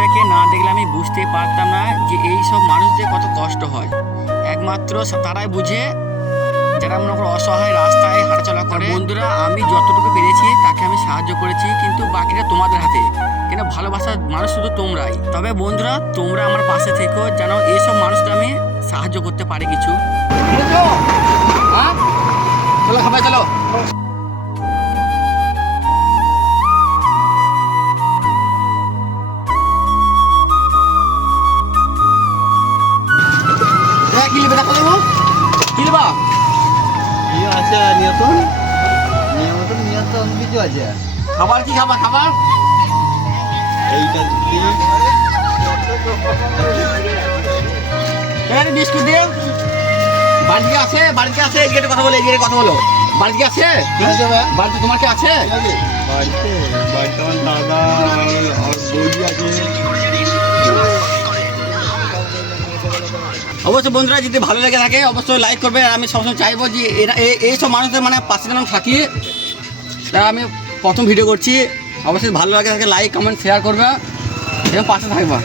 মানুষটাকে না দেখলে আমি বুঝতে পারতাম না যে এই সব মানুষদের কত কষ্ট হয়। একমাত্র তারাই বুঝে যারা মনে করো অসহায় রাস্তায় হাঁটাচলা করে। বন্ধুরা, আমি যতটুকু পেরেছি তাকে আমি সাহায্য করেছি, কিন্তু বাকিটা তোমাদের হাতে। কেন, ভালোবাসার মানুষ শুধু তোমরাই। তবে বন্ধুরা, তোমরা আমার পাশে থেকো যেন এইসব মানুষটা আমি সাহায্য করতে পারি কিছু। চলো খাবার, চলো। কি নেবে দেখো, দেবো কি নেবা? আছে নিয়তন কিছু আছে। খাবার কি খাবার? খাবার এইটা বিস্কুট দিয়ে। বাড়িতে আছে? বাড়িতে আছে? এই গেটে কথা বলো, এই গেটে কথা বলো। বাড়িতে আছে? বাড়িতে তোমার কি আছে? বাড়িতে আমার দাদা আর বৌদি আছে। অবশ্যই বন্ধুরা, যদি ভালো লেগে থাকে অবশ্যই লাইক করবে। আর আমি সবসময় চাইবো যে এইসব মানুষদের মানে পাশে যেন থাকি। তাই আমি প্রথম ভিডিও করছি। অবশ্যই ভালো লাগে থাকে লাইক কমেন্ট শেয়ার করবে এবং পাশে থাকবে।